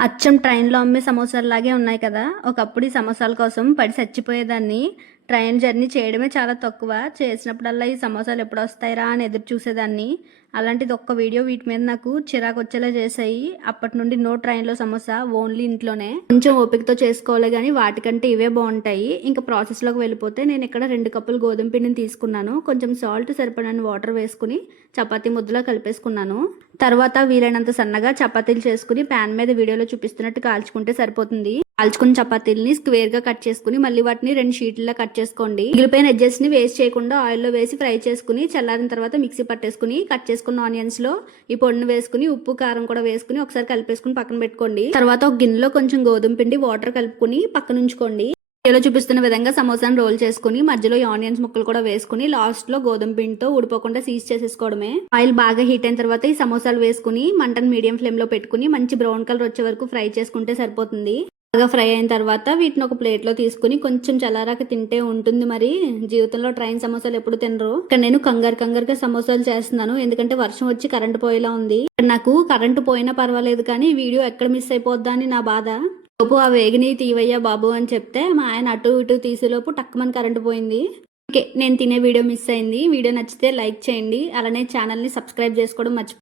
అచ్చం ట్రైన్‌లో అమ్మే సమోసాల్లాగే ఉన్నాయి కదా! ఒకప్పుడు ఈ సమోసాల కోసం పడి చచ్చిపోయేదాన్ని. ట్రైన్ జర్నీ చేయడమే చాలా తక్కువ. చేసినప్పుడల్లా ఈ సమోసాలు ఎప్పుడొస్తాయిరా అని ఎదురు చూసేదాన్ని. అలాంటిది ఒక్క వీడియో వీటి మీద నాకు చిరాకొచ్చేలా చేశాయి. అప్పటి నుండి నో ట్రైన్‌లో సమోసా ఓన్లీ ఇంట్లోనే. కొంచెం ఓపికతో చేసుకోవాలి గానీ వాటికంటే ఇవే బావుంటాయి. ఇంక ప్రాసెస్‌లోకి వెళ్ళిపోతే నేనిక్కడ 2 కప్పులు గోధుమ పిండిని తీసుకున్నాను. కొంచెం సాల్ట్, సరిపడినన్ని వాటర్ వేసుకొని చపాతీ ముద్దలా కలిపేసుకున్నాను. తర్వాత వీలైనంత సన్నగా చపాతీలు చేసుకుని ప్యాన్ మీద వీడియోలో చూపిస్తున్నట్టు కాల్చుకుంటే సరిపోతుంది. కాల్చుకున్న చపాతీలని స్క్వేర్ గా కట్ చేసుకుని మళ్ళీ వాటిని 2 షీట్లలో కట్ చేసుకోండి. మిగిలిపోయిన ఎడ్జెస్ ని వేస్ట్ చేయకుండా ఆయిల్లో వేసి ఫ్రై చేసుకుని చల్లారిన తర్వాత మిక్సీ పట్టేసుకుని కట్ చేసుకున్న ఆనియన్స్ లో ఈ పొడిని వేసుకుని ఉప్పు కారం కూడా వేసుకుని ఒకసారి కలిపేసుకుని పక్కన పెట్టుకోండి. తర్వాత ఒక గిన్నెలో కొంచెం గోధుమ పిండి వాటర్ కలుపుకుని పక్కన ఉంచుకోండి. వీడియోలో చూపిస్తున్న విధంగా సమోసాను రోల్ చేసుకుని మధ్యలో ఆనియన్స్ ముక్కలు కూడా వేసుకుని లాస్ట్ లో గోధుమ పిండితో ఊడిపోకుండా సీజ్ చేసేసుకోవడమే. ఆయిల్ బాగా హీట్ అయిన తర్వాత ఈ సమోసాలు వేసుకుని మంటను మీడియం ఫ్లేమ్ లో పెట్టుకుని మంచి బ్రౌన్ కలర్ వచ్చే వరకు ఫ్రై చేసుకుంటే సరిపోతుంది. బాగా ఫ్రై అయిన తర్వాత వీటిని ఒక ప్లేట్ లో తీసుకుని కొంచెం చల్లారాక తింటే ఉంటుంది. మరి జీవితంలో ట్రైన్ సమోసాలు ఎప్పుడు తినరు. ఇక్కడ నేను కంగారుగా సమోసాలు చేస్తున్నాను, ఎందుకంటే వర్షం వచ్చి కరెంటు పోయేలా ఉంది. నాకు కరెంటు పోయినా పర్వాలేదు కానీ వీడియో ఎక్కడ మిస్ అయిపోద్దా అని నా బాధ. లోపు ఆ వేగిని తీవయ్యా బాబు అని చెప్తే మా ఆయన అటు ఇటు తీసేలోపు టక్కుమని కరెంటు పోయింది. ఓకే, నేను తినే వీడియో మిస్ అయింది. వీడియో నచ్చితే లైక్ చేయండి, అలానే ఛానల్ని సబ్స్క్రైబ్ చేసుకోవడం మర్చిపోయింది.